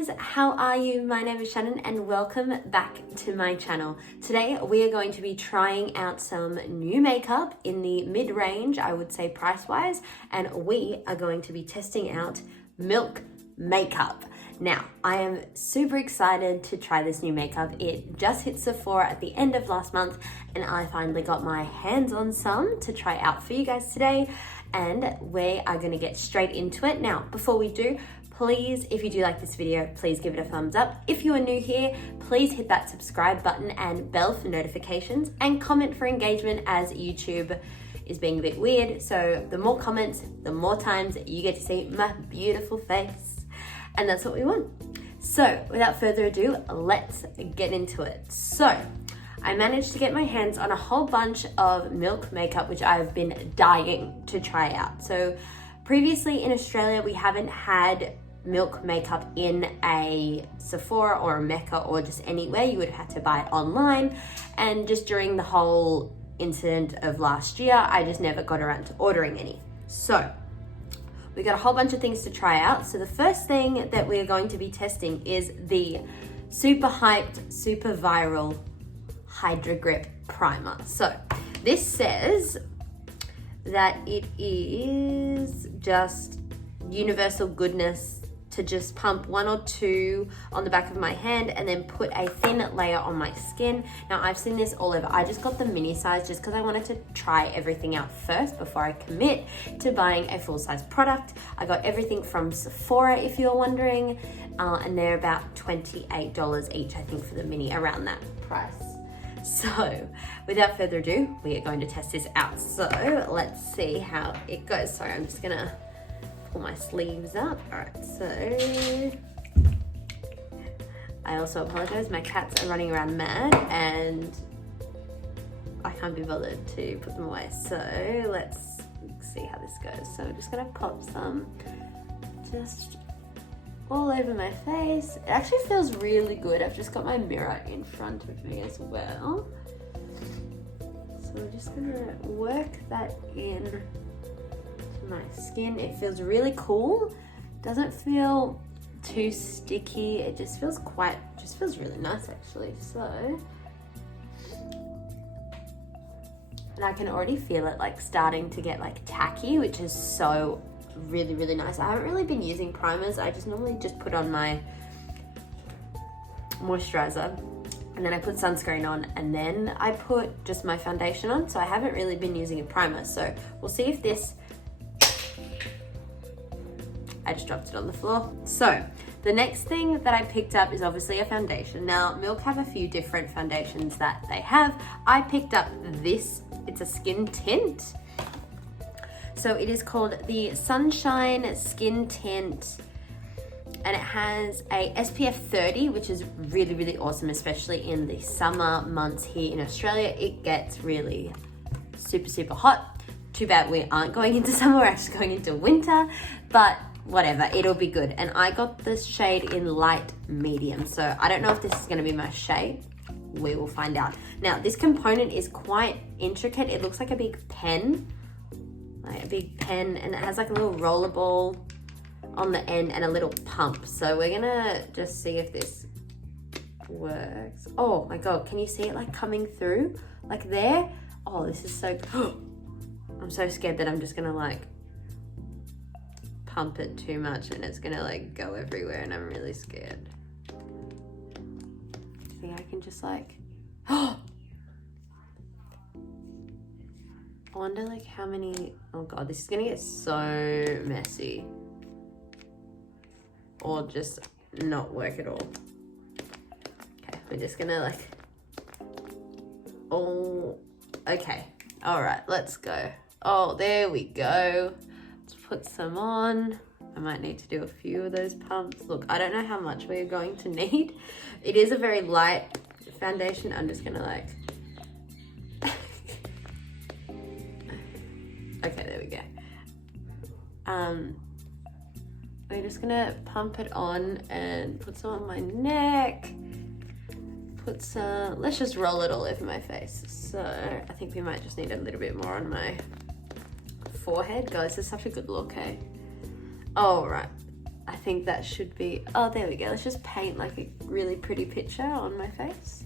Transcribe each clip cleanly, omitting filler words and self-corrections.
guys, how are you? My name is Shannon and welcome back to my channel. Today we are going to be trying out some new makeup in the mid-range, I would say price-wise, and we are going to be testing out Milk makeup. Now, I am super excited to try this new makeup. It just hit Sephora at the end of last month and I finally got my hands on some to try out for you guys today, and we are going to get straight into it. Now, before we do, please, if you do like this video, please give it a thumbs up. If you are new here, please hit that subscribe button and bell for notifications, and comment for engagement, as YouTube is being a bit weird. So the more comments, the more times you get to see my beautiful face. And that's what we want. So without further ado, let's get into it. So I managed to get my hands on a whole bunch of Milk makeup, which I've been dying to try out. So previously in Australia, we haven't had Milk makeup in a Sephora or a Mecca or just anywhere. You would have had to buy it online, and just during the whole incident of last year, I just never got around to ordering any. So we got a whole bunch of things to try out. So the first thing that we're going to be testing is the super hyped, super viral Hydra Grip Primer. So this says that it is just universal goodness to just pump 1 or 2 on the back of my hand and then put a thin layer on my skin. Now, I've seen this all over. I just got the mini size just because I wanted to try everything out first before I commit to buying a full size product. I got everything from Sephora, if you're wondering, and they're about $28 each, I think, for the mini, around that price. So without further ado, we are going to test this out. So let's see how it goes. Sorry, I'm just gonna pull my sleeves up. All right, so I also apologize. My cats are running around mad and I can't be bothered to put them away. So let's see how this goes. So I'm just gonna pop some just all over my face. It actually feels really good. I've just got my mirror in front of me as well. So I'm just gonna work that in to my skin. It feels really cool. Doesn't feel too sticky. It just feels really nice actually. So, and I can already feel it like starting to get like tacky, which is so really nice. I haven't really been using primers. I just normally just put on my moisturizer and then I put sunscreen on and then I put just my foundation on. So I haven't really been using a primer. So we'll see if this, I just dropped it on the floor. So the next thing that I picked up is obviously a foundation. Now, Milk have a few different foundations that they have. I picked up this, it's a skin tint. So it is called the Sunshine Skin Tint, and it has a SPF 30, which is really awesome, especially in the summer months here in Australia. It gets really super hot. Too bad we aren't going into summer, we're actually going into winter, but whatever, it'll be good. And I got this shade in light medium, so I don't know if this is gonna be my shade. We will find out. Now, this component is quite intricate. It looks like a big pen. Like a big pen, and it has like a little roller ball on the end and a little pump. So we're gonna just see if this works. Oh my god, can you see it like coming through like there? Oh, this is so I'm so scared that I'm just gonna like pump it too much and it's gonna like go everywhere, and I'm really scared. See, I can just like I wonder like how many, oh god, this is gonna get so messy. Or just not work at all. Okay, we're just gonna like, oh, okay. All right, let's go. Oh, there we go. Let's put some on. I might need to do a few of those pumps. Look, I don't know how much we're going to need. It is a very light foundation. I'm just gonna like, okay, there we go. We're just gonna pump it on and put some on my neck. Put some, let's just roll it all over my face. So I think we might just need a little bit more on my forehead. Guys, this is such a good look, hey? All right. I think that should be, oh, there we go. Let's just paint like a really pretty picture on my face.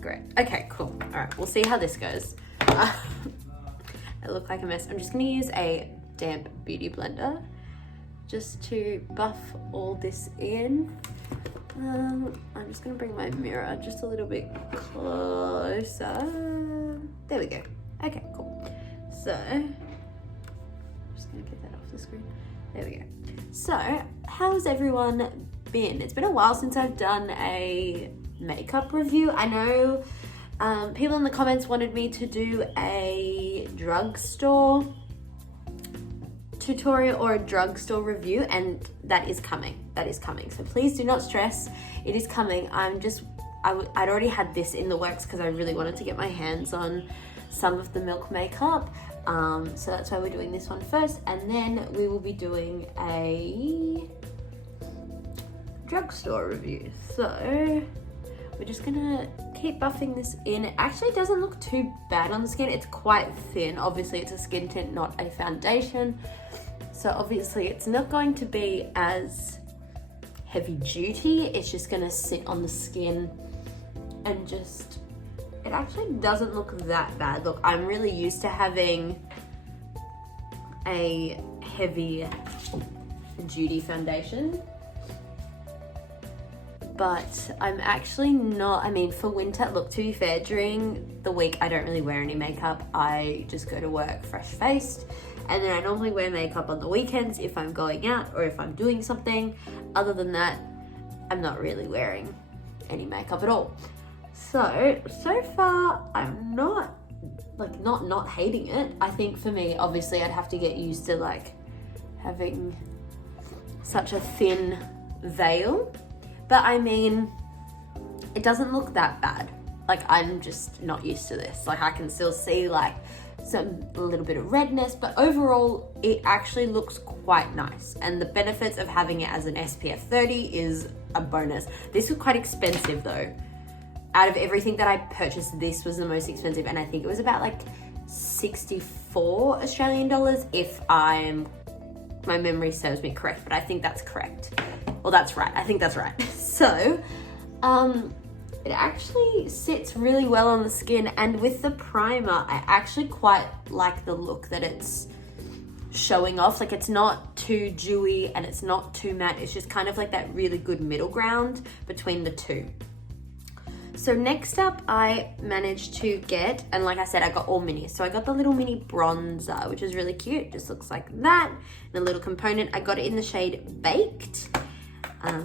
Great. Okay, cool. All right, we'll see how this goes. I look like a mess. I'm just gonna use a damp beauty blender just to buff all this in. I'm just gonna bring my mirror just a little bit closer. There we go. Okay, cool. So, I'm just gonna get that off the screen. There we go. So, how's everyone been? It's been a while since I've done a makeup review. I know people in the comments wanted me to do a drugstore tutorial or a drugstore review, and that is coming. So please do not stress, it is coming. I'd already had this in the works because I really wanted to get my hands on some of the Milk makeup, so that's why we're doing this one first, and then we will be doing a drugstore review. So we're just gonna keep buffing this in. It actually doesn't look too bad on the skin. It's quite thin. Obviously it's a skin tint, not a foundation. So obviously it's not going to be as heavy duty. It's just gonna sit on the skin and just, it actually doesn't look that bad. Look, I'm really used to having a heavy duty foundation, but I'm actually not, I mean, for winter, look, to be fair, during the week, I don't really wear any makeup. I just go to work fresh-faced, and then I normally wear makeup on the weekends if I'm going out or if I'm doing something. Other than that, I'm not really wearing any makeup at all. So far, I'm not hating it. I think for me, obviously, I'd have to get used to like having such a thin veil. But I mean, it doesn't look that bad. Like, I'm just not used to this. Like, I can still see like a little bit of redness, but overall it actually looks quite nice. And the benefits of having it as an SPF 30 is a bonus. This was quite expensive though. Out of everything that I purchased, this was the most expensive, and I think it was about like 64 Australian dollars if my memory serves me correct, but I think that's correct. Well, that's right. I think that's right. So, it actually sits really well on the skin, and with the primer, I actually quite like the look that it's showing off. Like, it's not too dewy and it's not too matte. It's just kind of like that really good middle ground between the two. So next up, I managed to get, and like I said, I got all minis. So I got the little mini bronzer, which is really cute. Just looks like that. And a little component. I got it in the shade Baked.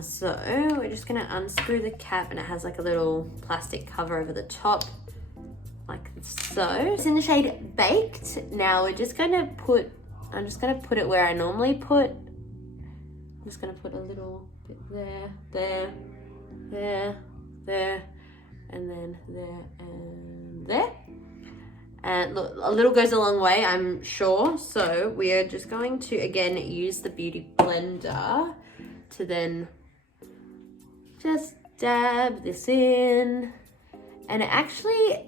So we're just gonna unscrew the cap, and it has like a little plastic cover over the top, like so. It's in the shade Baked. Now we're just gonna put, I'm just gonna put it where I normally put. I'm just gonna put a little bit there, and then there and there. And look, a little goes a long way, I'm sure. So we are just going to, again, use the beauty blender to then just dab this in. And it actually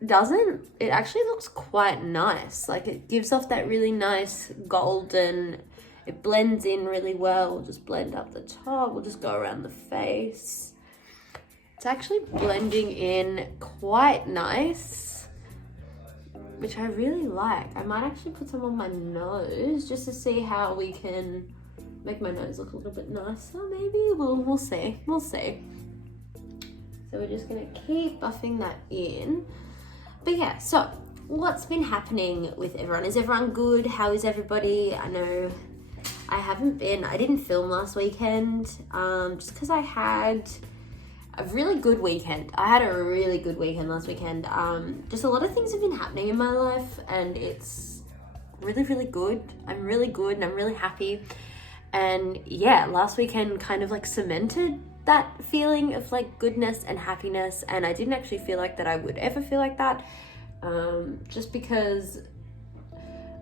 looks quite nice. Like, it gives off that really nice golden, it blends in really well. We'll just blend up the top. We'll just go around the face. It's actually blending in quite nice, which I really like. I might actually put some on my nose just to see how we can make my nose look a little bit nicer. Maybe we'll see. So we're just gonna keep buffing that in. But yeah, so what's been happening with everyone? Is everyone good? How is everybody? I know I didn't film last weekend, just because I had a really good weekend. I had a really good weekend last weekend. Just a lot of things have been happening in my life, and it's really, really good. I'm really good and I'm really happy. And yeah, last weekend kind of like cemented that feeling of like goodness and happiness. And I didn't actually feel like that I would ever feel like that. Just because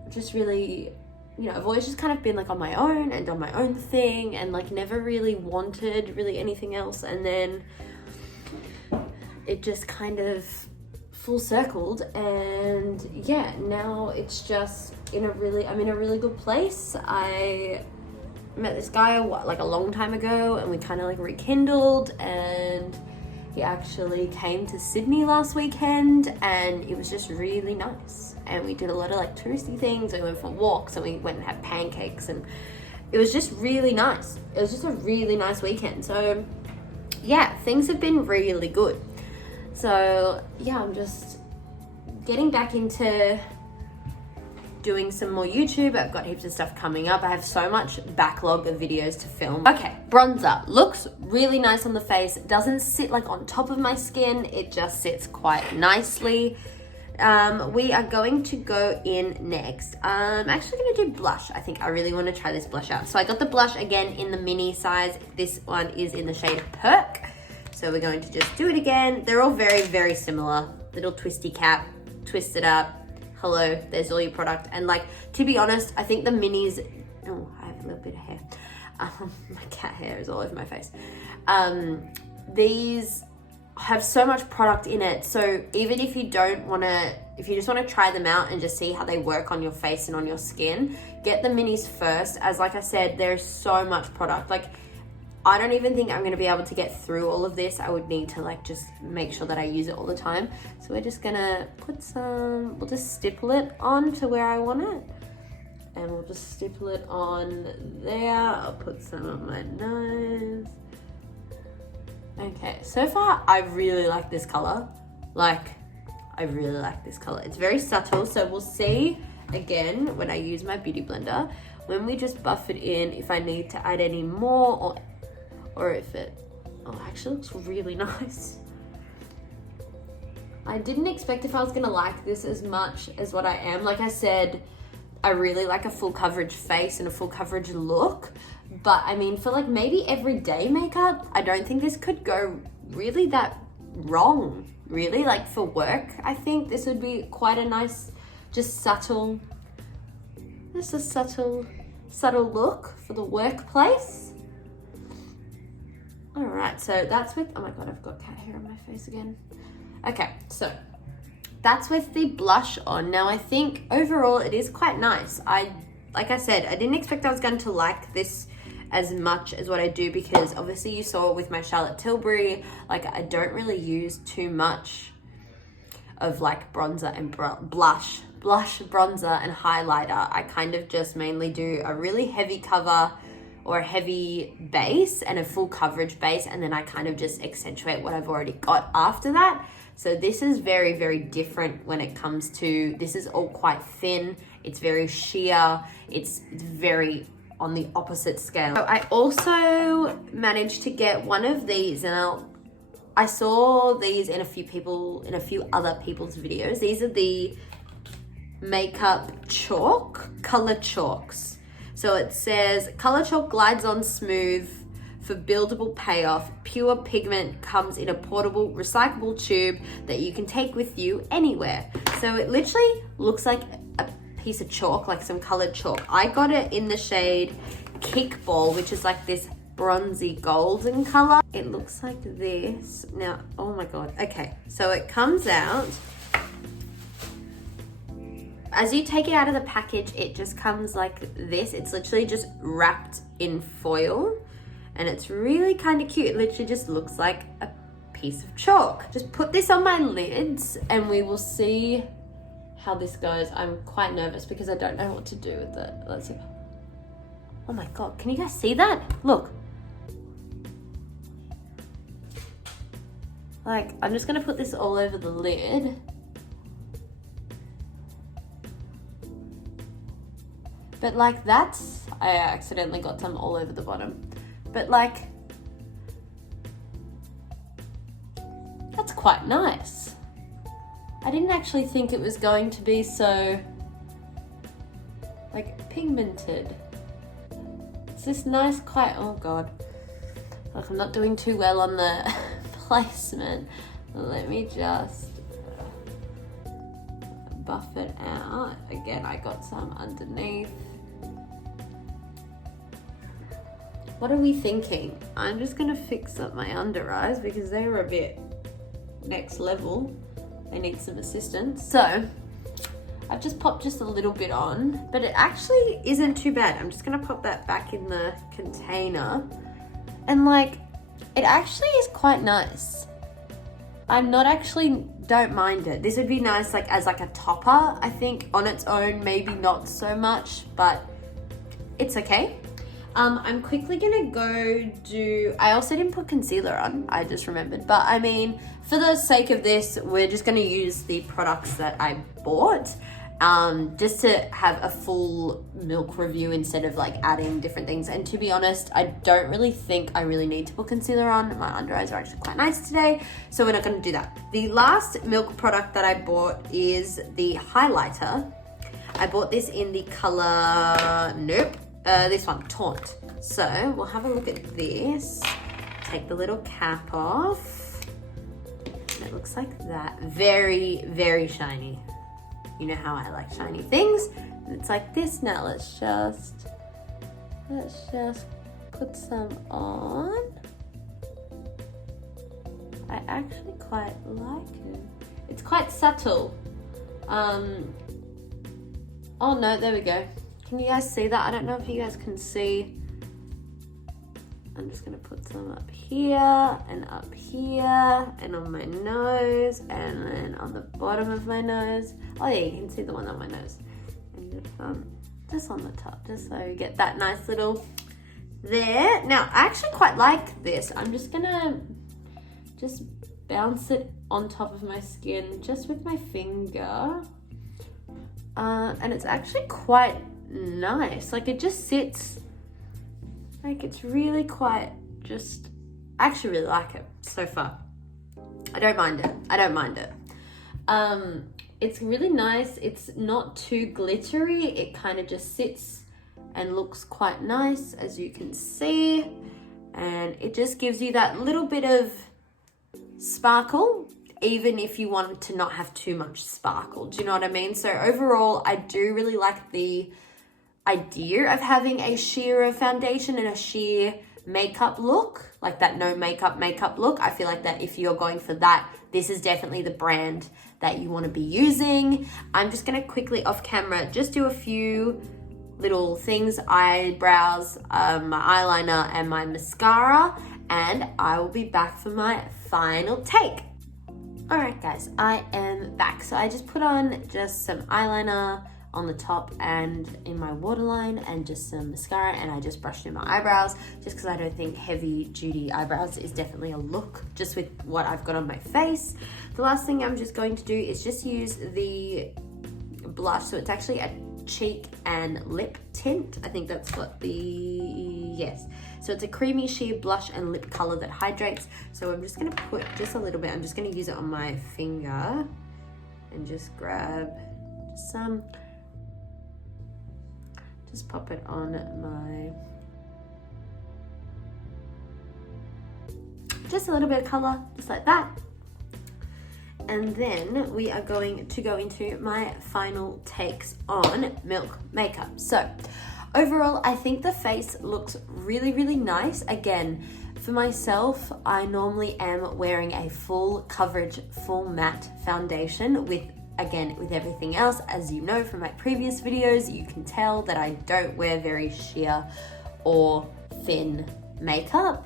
just really, you know, I've always just kind of been like on my own and done my own thing, and like never really wanted really anything else. And then it just kind of full circled, and yeah, now it's I'm in a really good place. I met this guy like a long time ago, and we kind of like rekindled, and he actually came to Sydney last weekend, and it was just really nice. And we did a lot of like touristy things. We went for walks, and we went and had pancakes, and it was just really nice. It was just a really nice weekend. So yeah, things have been really good. So yeah, I'm just getting back into doing some more YouTube. I've got heaps of stuff coming up. I have so much backlog of videos to film. Okay, bronzer looks really nice on the face. It doesn't sit like on top of my skin. It just sits quite nicely. We are going to go in next. I'm actually going to do blush. I think I really want to try this blush out. So I got the blush again in the mini size. This one is in the shade Perk. So we're going to just do it again. They're all very, very similar. Little twisty cap, twist it up. Hello, there's all your product. And like, to be honest, I think the minis, oh, I have a little bit of hair. My cat hair is all over my face. These have so much product in it. So even if you don't want to, if you just want to try them out and just see how they work on your face and on your skin, get the minis first. As like I said, there's so much product. Like, I don't even think I'm going to be able to get through all of this. I would need to like just make sure that I use it all the time. So we're just going to put some, we'll just stipple it on to where I want it. And we'll just stipple it on there. I'll put some on my nose. Okay, so far I really like this color. Like, I really like this color. It's very subtle, so we'll see again when I use my beauty blender, when we just buff it in, if I need to add any more or if it, oh, actually looks really nice. I didn't expect if I was gonna like this as much as what I am. Like I said, I really like a full coverage face and a full coverage look. But I mean, for like maybe everyday makeup, I don't think this could go really that wrong, really. Like for work, I think this would be quite a nice, just a subtle look for the workplace. All right, so that's with, oh my God, I've got cat hair on my face again. Okay, so that's with the blush on. Now I think overall it is quite nice. Like I said, I didn't expect I was going to like this as much as what I do, because obviously you saw with my Charlotte Tilbury, like I don't really use too much of like bronzer and blush, bronzer and highlighter. I kind of just mainly do a really heavy cover or a heavy base and a full coverage base, and then I kind of just accentuate what I've already got after that. So this is very, very different when it comes to, this is all quite thin, it's very sheer, it's very on the opposite scale. So I also managed to get one of these, and I saw these in a few other people's videos. These are the Makeup Chalk Color Chalks. So it says, Color Chalk glides on smooth for buildable payoff. Pure pigment comes in a portable, recyclable tube that you can take with you anywhere. So it literally looks like a piece of chalk, like some colored chalk. I got it in the shade Kickball, which is like this bronzy golden color. It looks like this. Now, oh my God. Okay, so it comes out. As you take it out of the package, it just comes like this. It's literally just wrapped in foil, and it's really kind of cute. It literally just looks like a piece of chalk. Just put this on my lids and we will see how this goes. I'm quite nervous because I don't know what to do with it. Let's see. Oh my God, can you guys see that? Look. Like, I'm just gonna put this all over the lid. But like I accidentally got some all over the bottom. But like, that's quite nice. I didn't actually think it was going to be so like pigmented. It's this nice, quite, oh God. Look, I'm not doing too well on the placement. Let me just buff it out. Again, I got some underneath. What are we thinking? I'm just gonna fix up my under eyes because they were a bit next level. They need some assistance. So I've just popped just a little bit on, but it actually isn't too bad. I'm just gonna pop that back in the container. And like, it actually is quite nice. I'm not actually, don't mind it. This would be nice like as like a topper, I think. On its own, maybe not so much, but it's okay. I'm quickly gonna go do, I also didn't put concealer on, I just remembered. But I mean, for the sake of this, we're just gonna use the products that I bought. Just to have a full Milk review instead of like adding different things. And to be honest, I don't really think I really need to put concealer on. My under eyes are actually quite nice today, so we're not going to do that. The last Milk product that I bought is the highlighter. I bought this in the color, this one, Taunt. So we'll have a look at this. Take the little cap off. And it looks like that. Very, very shiny. You know how I like shiny things. And it's like this now. Let's just put some on. I actually quite like it. It's quite subtle. Oh no, there we go. Can you guys see that? I don't know if you guys can see. I'm just gonna put some up here and up here and on my nose and then on the bottom of my nose. Oh yeah, you can see the one on my nose. And just on the top, just so you get that nice little there. Now, I actually quite like this. I'm just gonna just bounce it on top of my skin just with my finger. And it's actually quite nice. Like it just sits, like it's really quite just, I actually really like it so far. I don't mind it. It's really nice. It's not too glittery. It kind of just sits and looks quite nice, as you can see. And it just gives you that little bit of sparkle, even if you want to not have too much sparkle. Do you know what I mean? So overall, I do really like the idea of having a sheer foundation and a sheer makeup look, like that no makeup look. I feel like that if you're going for that, this is definitely the brand that you want to be using. I'm just going to quickly off camera just do a few little things, eyebrows, my eyeliner and my mascara, and I will be back for my final take. Alright guys, I am back. So I just put on just some eyeliner on the top and in my waterline and just some mascara, and I just brushed in my eyebrows just because I don't think heavy duty eyebrows is definitely a look just with what I've got on my face. The last thing I'm just going to do is just use the blush. So it's actually a cheek and lip tint. I think that's what yes. So it's a creamy sheer blush and lip color that hydrates. So I'm just gonna put just a little bit. I'm just gonna use it on my finger and just grab some. Just pop it on my, just a little bit of color, just like that. And then we are going to go into my final takes on Milk makeup. So overall, I think the face looks really, really nice. Again, for myself, I normally am wearing a full coverage, full matte foundation with, again, with everything else. As you know from my previous videos, you can tell that I don't wear very sheer or thin makeup.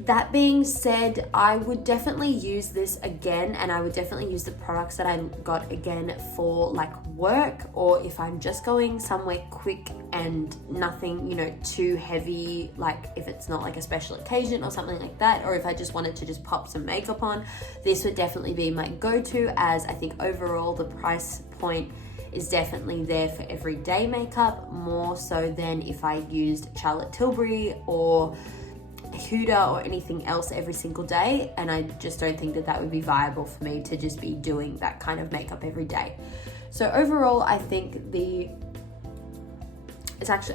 That being said, I would definitely use this again, and I would definitely use the products that I got again for like work, or if I'm just going somewhere quick and nothing, you know, too heavy, like if it's not like a special occasion or something like that, or if I just wanted to just pop some makeup on, this would definitely be my go-to, as I think overall the price point is definitely there for everyday makeup, more so than if I used Charlotte Tilbury or Huda or anything else every single day. And I just don't think that that would be viable for me to just be doing that kind of makeup every day. So overall, I think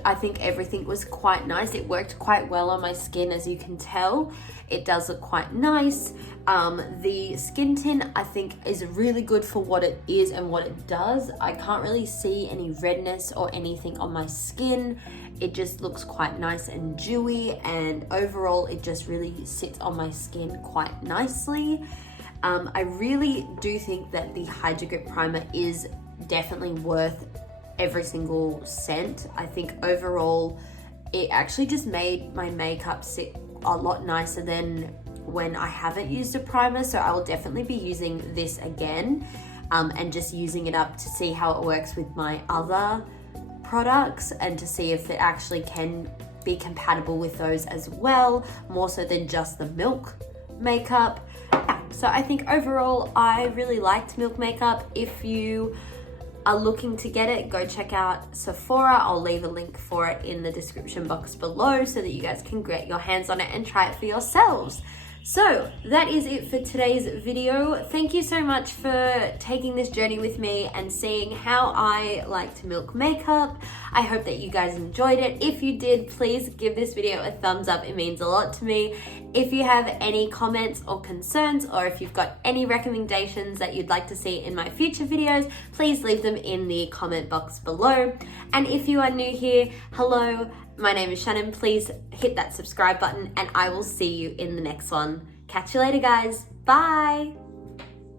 I think everything was quite nice. It worked quite well on my skin, as you can tell. It does look quite nice. The skin tint, I think, is really good for what it is and what it does. I can't really see any redness or anything on my skin. It just looks quite nice and dewy, and overall it just really sits on my skin quite nicely. I really do think that the Hydra Grip Primer is definitely worth every single cent. I think overall it actually just made my makeup sit a lot nicer than when I haven't used a primer, so I will definitely be using this again and just using it up to see how it works with my other products and to see if it actually can be compatible with those as well, more so than just the Milk makeup. So I think overall I really liked Milk makeup. If you are looking to get it, go check out Sephora. I'll leave a link for it in the description box below so that you guys can get your hands on it and try it for yourselves. So that is it for today's video. Thank you so much for taking this journey with me and seeing how I like to Milk makeup. I hope that you guys enjoyed it. If you did, please give this video a thumbs up. It means a lot to me. If you have any comments or concerns, or if you've got any recommendations that you'd like to see in my future videos, please leave them in the comment box below. And if you are new here, hello, my name is Shannon. Please hit that subscribe button and I will see you in the next one. Catch you later, guys. Bye.